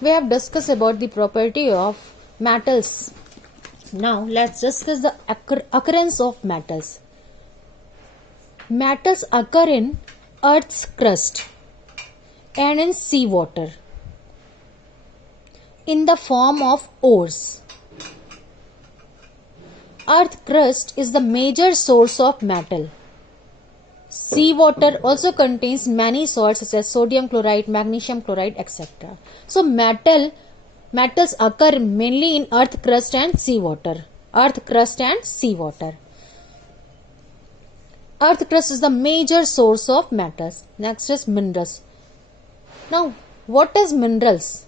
We have discussed about the property of metals. Now let's discuss the occurrence of metals. Metals occur in Earth's crust and in seawater in the form of ores. Earth crust is the major source of metal. Seawater also contains many salts such as sodium chloride, magnesium chloride, etc. So metals occur mainly in earth crust and seawater. Earth crust and seawater. Earth crust is the major source of metals. Next is minerals. Now, what is minerals?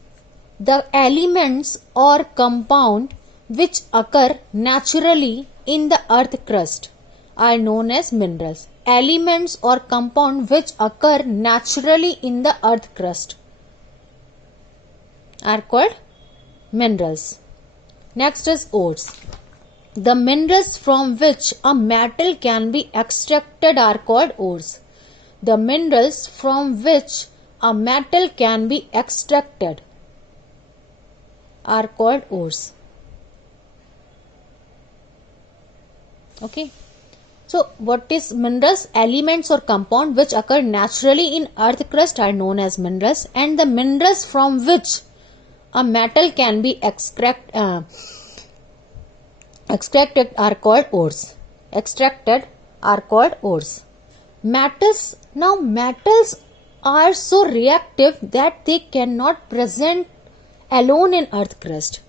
The elements or compound which occur naturally in the earth crust are known as minerals. Elements or compound which occur naturally in the earth crust are called minerals. Next is ores. The minerals from which a metal can be extracted are called ores. The minerals from which a metal can be extracted are called ores. Okay. So, what is minerals? Elements or compound which occur naturally in earth crust are known as minerals, and the minerals from which a metal can be extracted are called ores. Extracted are called ores. Metals are so reactive that they cannot present alone in earth crust.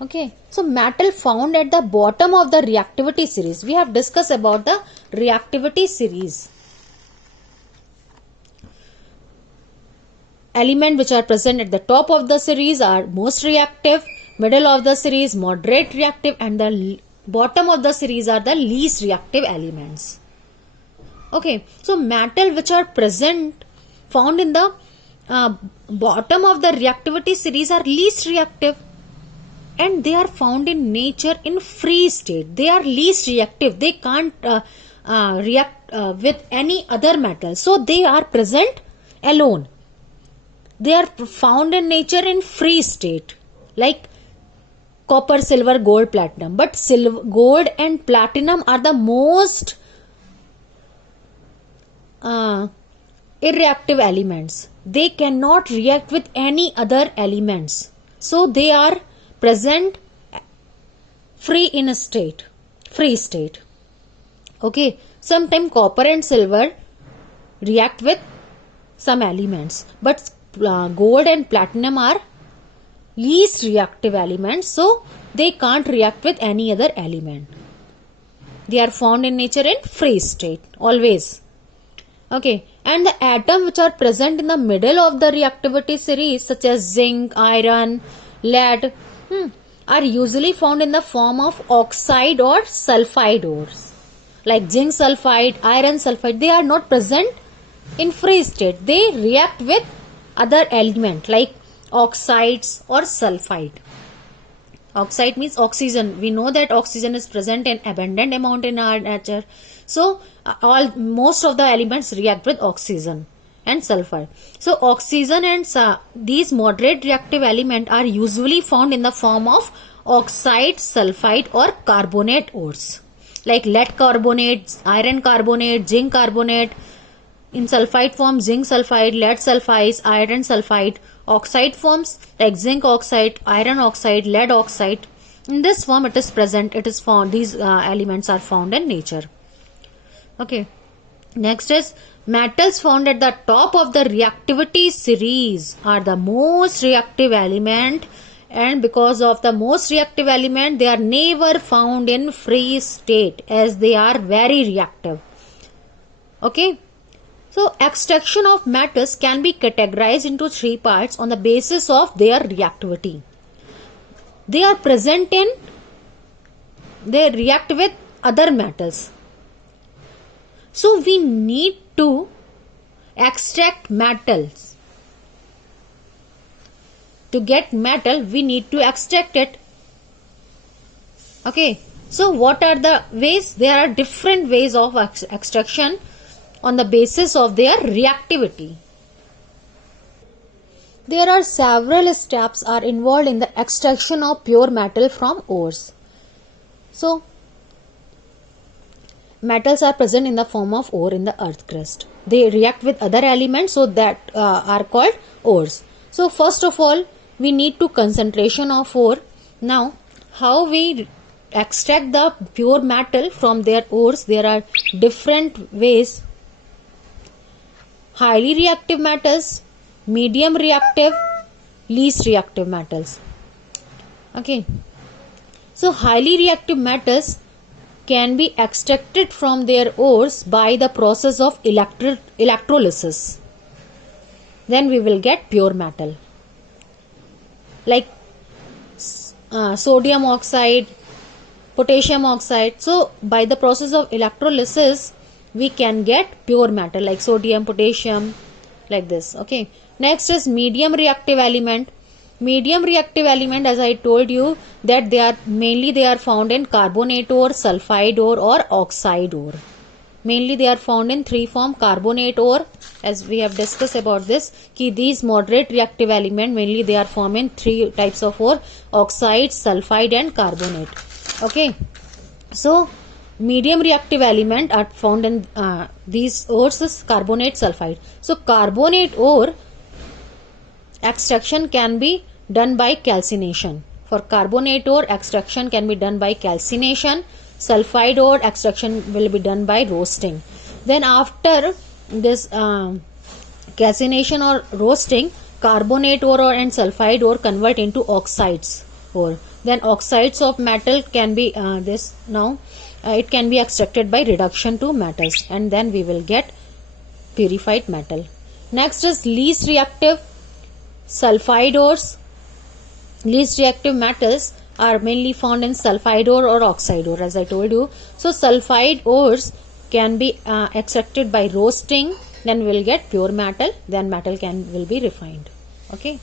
Okay, so metal found at the bottom of the reactivity series. We have discussed about the reactivity series. Elements which are present at the top of the series are most reactive, middle of the series moderate reactive, and the bottom of the series are the least reactive elements. Okay, so metal which are found in the bottom of the reactivity series are least reactive, and they are found in nature in free state. They are least reactive. They can't react with any other metal. So they are present alone. They are found in nature in free state, like copper, silver, gold, platinum. But gold and platinum are the most irreactive elements. They cannot react with any other elements. So they are present free state. Okay, sometimes copper and silver react with some elements, but gold and platinum are least reactive elements, so they can't react with any other element. They are found in nature in free state always. Okay, and the atoms which are present in the middle of the reactivity series, such as zinc, iron, lead, are usually found in the form of oxide or sulfide ores. Like zinc sulfide, iron sulfide, they are not present in free state. They react with other element like oxides or sulfide. Oxide means oxygen. We know that oxygen is present in abundant amount in our nature. So most of the elements react with oxygen and sulfur. So oxygen and these moderate reactive elements are usually found in the form of oxide, sulfide or carbonate ores, like lead carbonate, iron carbonate, zinc carbonate. In sulfide form, zinc sulfide, lead sulfides, iron sulfide. Oxide forms like zinc oxide, iron oxide, lead oxide. In this form it is present, it is found, these elements are found in nature. Okay, next is metals found at the top of the reactivity series are the most reactive element, and because of the most reactive element they are never found in free state as they are very reactive. Okay, so extraction of metals can be categorized into three parts on the basis of their reactivity. They are present in, they react with other metals. So we need to extract metals. To get metal, we need to extract it. Okay, so what are the ways? There are different ways of extraction on the basis of their reactivity. There are several steps are involved in the extraction of pure metal from ores. So, metals are present in the form of ore in the earth crust. They react with other elements, so that are called ores. So, first of all, we need to concentration of ore. Now, how we extract the pure metal from their ores? There are different ways. Highly reactive metals, medium reactive, least reactive metals. Okay. So, highly reactive metals can be extracted from their ores by the process of electrolysis. Then we will get pure metal. Like sodium oxide, potassium oxide. So, by the process of electrolysis, we can get pure metal like sodium, potassium, like this. Okay. Next is medium reactive element. Medium reactive element, as I told you, that they are found in carbonate ore, sulfide ore, or oxide ore. Mainly they are found in three form: carbonate ore, as we have discussed about this, कि these moderate reactive element mainly they are formed in three types of ore: oxide, sulfide, and carbonate. Okay, so medium reactive element are found in these ores is carbonate, sulfide. So carbonate ore extraction can be done by calcination. For carbonate ore, extraction can be done by calcination. Sulfide ore extraction will be done by roasting. Then after this calcination or roasting, carbonate ore and sulfide ore convert into oxides ore. Then oxides of metal can be it can be extracted by reduction to metals, and then we will get purified metal. Next is least reactive sulfide ores. Least reactive metals are mainly found in sulfide ore or oxide ore, as I told you. So sulfide ores can be extracted by roasting, then we will get pure metal, then metal will be refined. Okay.